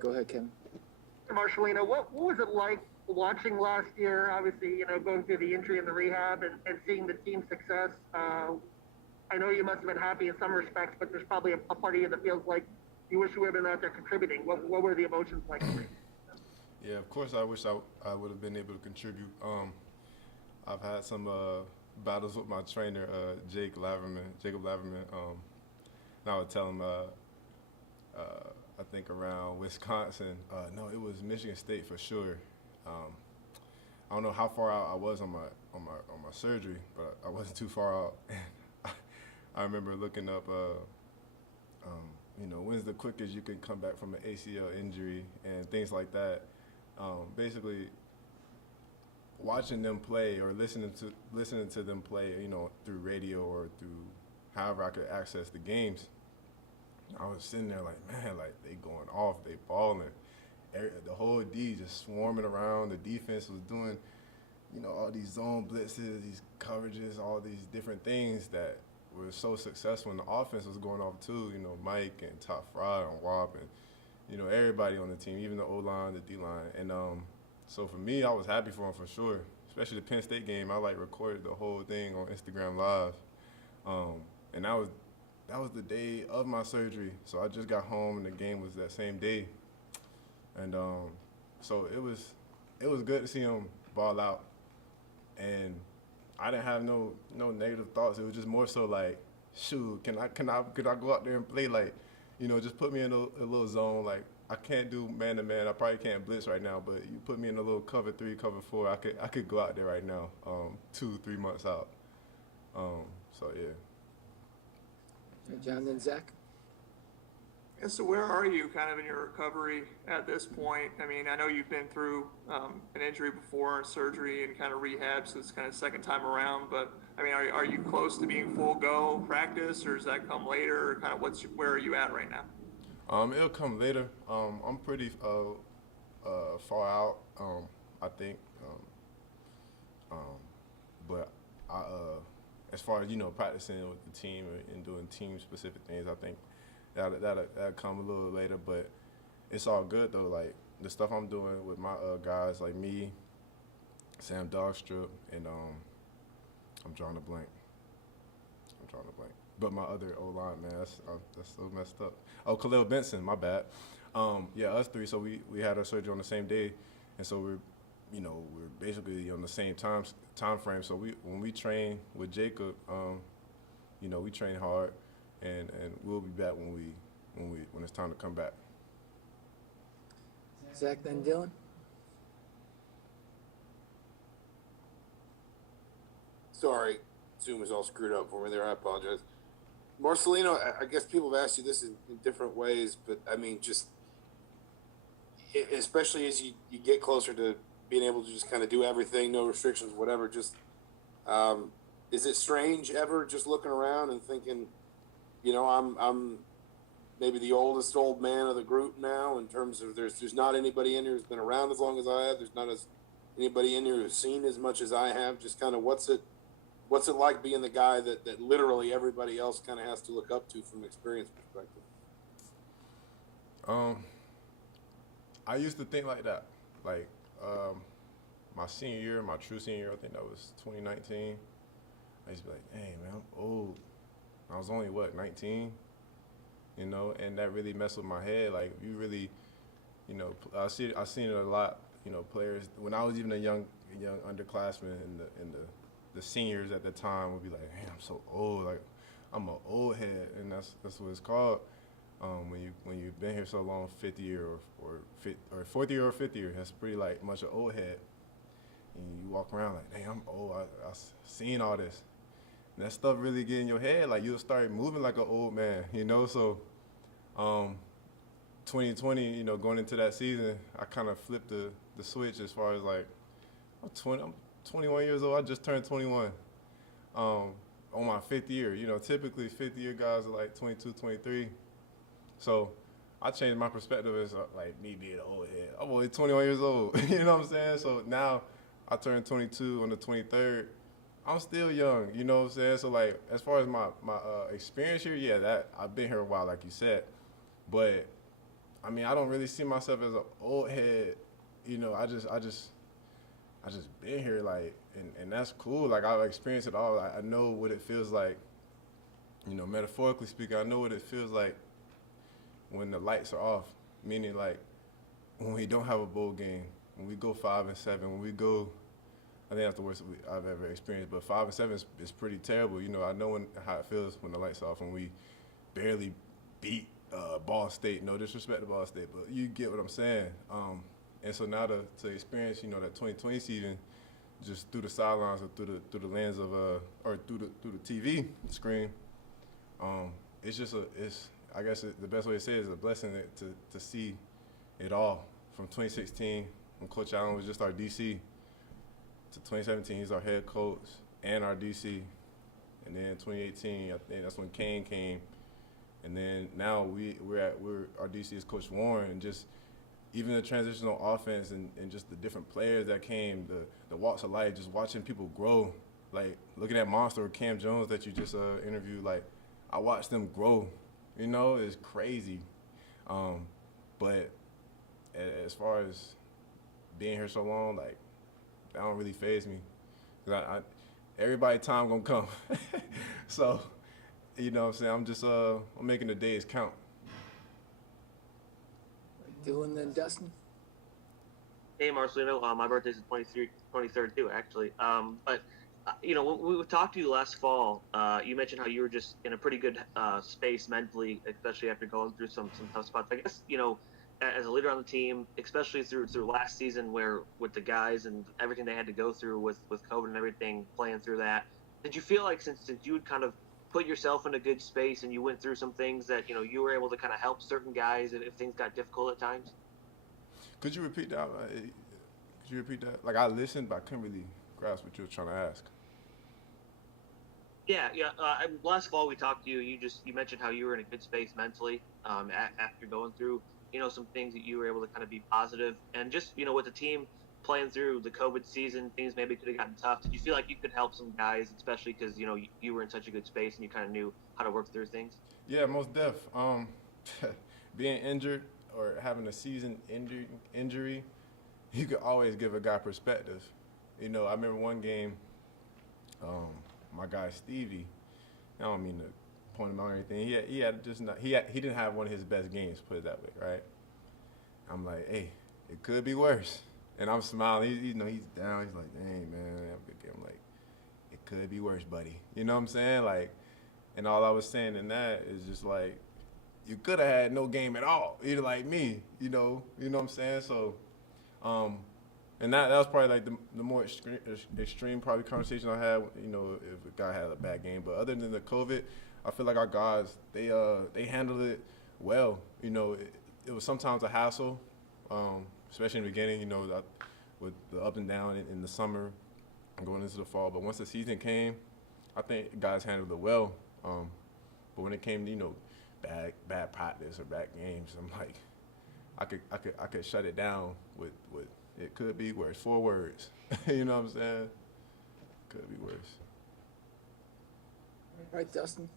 Go ahead, Kevin. Marcelino, what was it like watching last year? Obviously, going through the injury and the rehab and seeing the team's success. I know you must have been happy in some respects, but there's probably a part of you that feels like you wish you would have been out there contributing. What were the emotions like for you? Yeah, of course, I wish I would have been able to contribute. I've had some battles with my trainer, Jacob Laverman. And I would tell him, I think around Wisconsin. No, it was Michigan State for sure. Um, I don't know how far out I was on my surgery, but I wasn't too far out. I remember looking up, when's the quickest you can come back from an ACL injury and things like that. Basically, watching them play or listening to them play, through radio or through however I could access the games. I was sitting there like, man, like they going off, they balling. The whole D just swarming around. The defense was doing, all these zone blitzes, these coverages, all these different things that were so successful. And the offense was going off too. Mike and Top Fry and Wop and everybody on the team, even the O line, the D line. And so for me, I was happy for him for sure. Especially the Penn State game, I recorded the whole thing on Instagram Live, and that was the day of my surgery. So I just got home and the game was that same day, and so it was good to see him ball out, and I didn't have no negative thoughts. It was just more so like, shoot, could I go out there and play, like, just put me in a little zone. Like, I can't do man to man. I probably can't blitz right now, but you put me in a little cover 3, cover 4. I could go out there right now, 2-3 months out. So yeah. John, then Zach. And so where are you kind of in your recovery at this point? I mean, I know you've been through an injury before, surgery, and kind of rehab, so it's kind of second time around. But, I mean, are you close to being full go practice, or does that come later? Or kind of where are you at right now? It'll come later. I'm pretty far out, I think. But as far as practicing with the team and doing team specific things, I think that'll come a little later. But it's all good though. Like the stuff I'm doing with my guys, like me, Sam Dogstrip, and I'm drawing a blank. But my other O-line, man, that's so messed up. Oh, Khalil Benson, my bad. Yeah, us three. So we had our surgery on the same day, and so we're basically on the same time frame. So when we train with Jacob, we train hard, and we'll be back when it's time to come back. Zach, then Dylan. Sorry, Zoom is all screwed up for me there. I apologize. Marcelino, I guess people have asked you this in different ways, but I mean, just especially as you get closer to being able to just kind of do everything, no restrictions, whatever, just is it strange ever just looking around and thinking, I'm maybe the oldest old man of the group now in terms of there's not anybody in here who's been around as long as I have. There's not anybody in here who's seen as much as I have. Just kind of what's it like being the guy that literally everybody else kind of has to look up to from an experience perspective? I used to think like that. Like my senior year, my true senior year, I think that was 2019. I used to be like, dang, man, I'm old. I was only, 19? And that really messed with my head. Like, you really, I seen it a lot, players. When I was even a young underclassman and the seniors at the time would be like, man, I'm so old. Like, I'm an old head, and that's what it's called. When you've been here so long, fifth year or fourth year or fifth year, that's pretty like much an old head. And you walk around like, dang, I'm old. I seen all this. And that stuff really get in your head. Like you'll start moving like an old man, So, 2020, going into that season, I kind of flipped the switch as far as like, I'm 21 years old. I just turned 21. On my fifth year, typically fifth year guys are like 22, 23. So I changed my perspective as like me being an old head. I'm only 21 years old, you know what I'm saying? So now I turned 22 on the 23rd. I'm still young, you know what I'm saying? So like as far as my experience here, yeah, that I've been here a while, like you said. But I mean, I don't really see myself as an old head. You know, I just been here, like, and that's cool. Like, I've experienced it all. I know what it feels like. You know, metaphorically speaking, I know what it feels like when the lights are off. Meaning, like, when we don't have a bowl game, when we go 5-7, when we go, I think that's the worst I've ever experienced. But 5-7 is pretty terrible. You know, I know how it feels when the lights are off, when we barely beat Ball State. No disrespect to Ball State, but you get what I'm saying. And so now to experience, you know, that 2020 season, just through the sidelines or through the lens of or through the TV screen, it's just I guess the best way to say it is a blessing to see it all from 2016 when Coach Allen was just our DC to 2017 he's our head coach and our DC, and then 2018 I think that's when Kane came, and then now our DC is Coach Warren, and just even the transitional offense and just the different players that came, the walks of life, just watching people grow, like looking at Monster or Cam Jones that you just interviewed, like I watched them grow, you know, it's crazy. But as far as being here so long, like that don't really faze me. 'Cause everybody time gonna come. So, you know what I'm saying, I'm just I'm making the days count. Dylan and Dustin. Hey, Marcelino. My birthday's the 23rd too, actually. But you know, when we talked to you last fall, you mentioned how you were just in a pretty good space mentally, especially after going through some tough spots. I guess, you know, as a leader on the team, especially through last season, where with the guys and everything they had to go through with COVID and everything, playing through that, did you feel like since you had kind of put yourself in a good space and you went through some things that, you know, you were able to kind of help certain guys if things got difficult at times? Could you repeat that? Like, I listened, but I couldn't really grasp what you were trying to ask. Yeah. Last fall we talked to you. You mentioned how you were in a good space mentally after going through, you know, some things that you were able to kind of be positive, and just, you know, with the team playing through the COVID season, things maybe could have gotten tough. Did you feel like you could help some guys, especially because, you know, you were in such a good space and you kind of knew how to work through things? Yeah, most def. Being injured or having a season injury, you could always give a guy perspective. You know, I remember one game, my guy Stevie, I don't mean to point him out or anything. He didn't have one of his best games, put it that way, right? I'm like, hey, it could be worse. And I'm smiling. He's down. He's like, dang, man. I'm like, it could be worse, buddy. You know what I'm saying? Like, and all I was saying in that is just like, you could have had no game at all. Either like me, you know what I'm saying? So, and that was probably like the more extreme probably conversation I had, you know, if a guy had a bad game. But other than the COVID, I feel like our guys, they handled it well. You know, it was sometimes a hassle, especially in the beginning, you know, with the up and down in the summer and going into the fall. But once the season came, I think guys handled it well. But when it came to, you know, bad practice or bad games, I'm like, I could shut it down with it could be worse. 4 words. You know what I'm saying? Could be worse. All right, Dustin.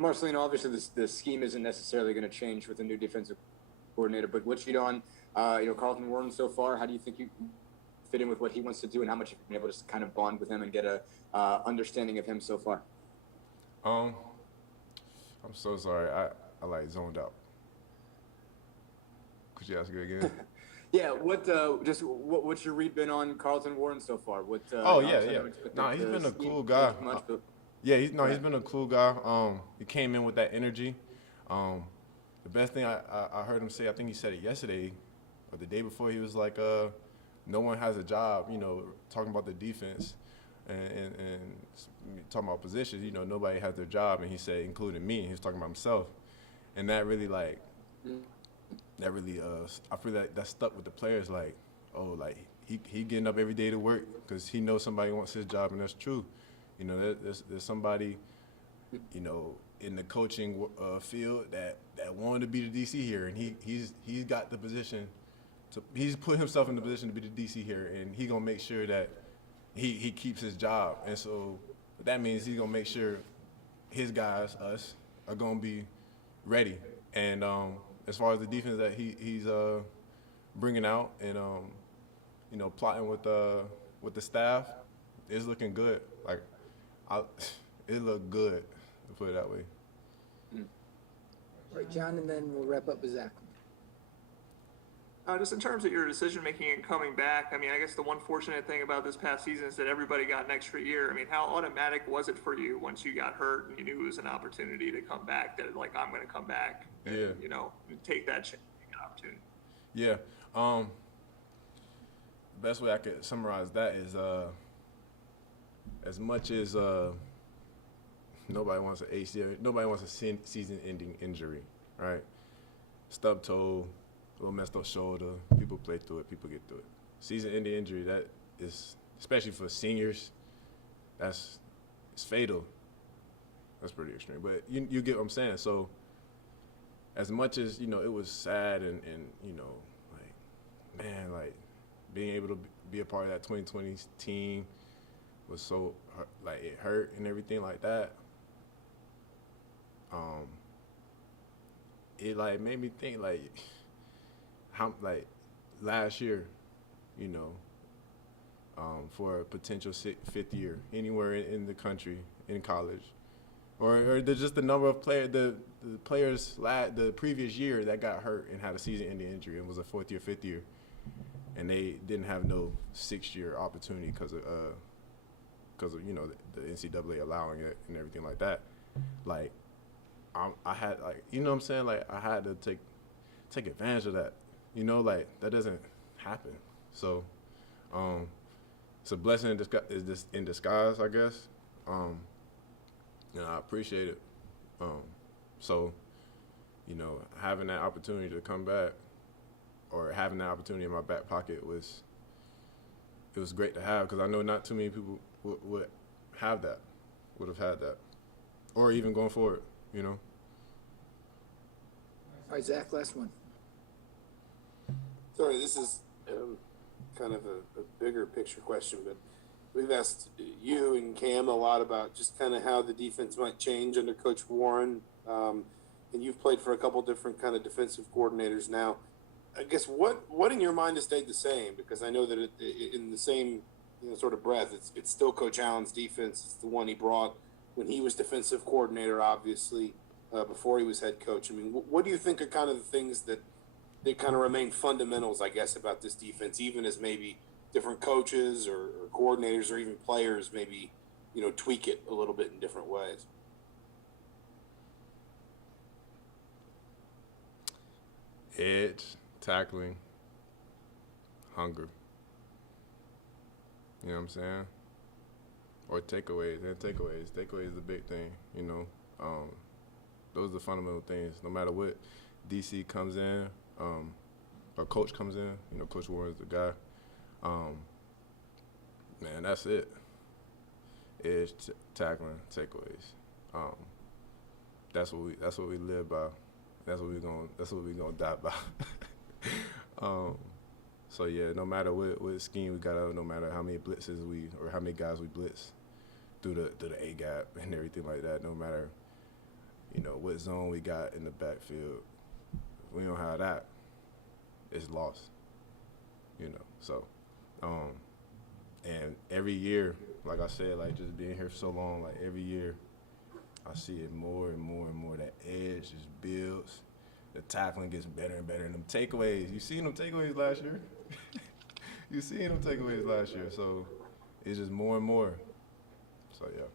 Marcelino, obviously the scheme isn't necessarily going to change with the new defensive coordinator, but what you on, Carlton Warren so far, how do you think you fit in with what he wants to do, and how much you've been able to kind of bond with him and get a understanding of him so far? I'm so sorry. I like zoned out. Could you ask it again? Yeah, what's your read been on Carlton Warren so far? Yeah. Nah, he's been a cool guy. He's been a cool guy. He came in with that energy. The best thing I heard him say, I think he said it yesterday or the day before, he was like, no one has a job, you know, talking about the defense and talking about positions, you know, nobody has their job, and he said, including me, he was talking about himself. And that really I feel like that stuck with the players, like, oh, like he getting up every day to work because he knows somebody wants his job, and that's true. You know, there's somebody, you know, in the coaching field that wanted to be the DC here, and he's got the position he's put himself in the position to be the DC here, and he gonna make sure that he keeps his job. And so that means he's gonna make sure his guys, us, are gonna be ready. And as far as the defense that he's bringing out and plotting with the staff, it's looking good. Like it looked good, to put it that way. All right, John, and then we'll wrap up with Zach. Just in terms of your decision making and coming back, I mean, I guess the one fortunate thing about this past season is that everybody got an extra year. I mean, how automatic was it for you once you got hurt and you knew it was an opportunity to come back? That like I'm going to come back, and, take that chance, take an opportunity. Yeah. The best way I could summarize that is as much as nobody wants an ACL, nobody wants a season-ending injury, right? Stub toe. A little messed up shoulder. People play through it. People get through it. Season-ending injury, that is, especially for seniors, it's fatal. That's pretty extreme. But you get what I'm saying. So as much as, it was sad and being able to be a part of that 2020 team was so, it hurt and everything like that. It, made me think, how last year, for a potential fifth year anywhere in the country, in college, or just the number of players, the players the previous year that got hurt and had a season-ending injury and was a fourth year, fifth year, and they didn't have no 6-year opportunity because of the NCAA allowing it and everything like that. I had what I'm saying, I had to take advantage of that. That doesn't happen. So, it's a blessing in disguise, I guess. And I appreciate it. So, having that opportunity to come back, or having that opportunity in my back pocket was great to have, because I know not too many people would have that, would have had that, or even going forward. All right, Zach, last one. Sorry, this is kind of a bigger picture question, but we've asked you and Cam a lot about just kind of how the defense might change under Coach Warren, and you've played for a couple different kind of defensive coordinators now. I guess what in your mind has stayed the same? Because I know that in the same sort of breath, it's still Coach Allen's defense. It's the one he brought when he was defensive coordinator, obviously, before he was head coach. I mean, what do you think are kind of the things that kind of remain fundamentals, I guess, about this defense, even as maybe different coaches or coordinators or even players maybe, tweak it a little bit in different ways? Edge, tackling, hunger. You know what I'm saying? Or takeaways. And takeaways is the big thing, Those are the fundamental things. No matter what DC comes in, or coach comes in, Coach Warren's the guy. Man, that's it. Edge, tackling, takeaways. That's what we live by. That's what we gonna die by. So yeah, no matter what scheme we got out, no matter how many blitzes or how many guys we blitz through the A gap and everything like that, no matter what zone we got in the backfield, if we don't have that, it's lost. So and every year, like I said, just being here for so long, every year I see it more and more and more. That edge just builds. The tackling gets better and better. And them takeaways, you seen them takeaways last year? So it's just more and more. So, yeah.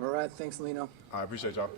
All right, thanks, Lino. I appreciate y'all.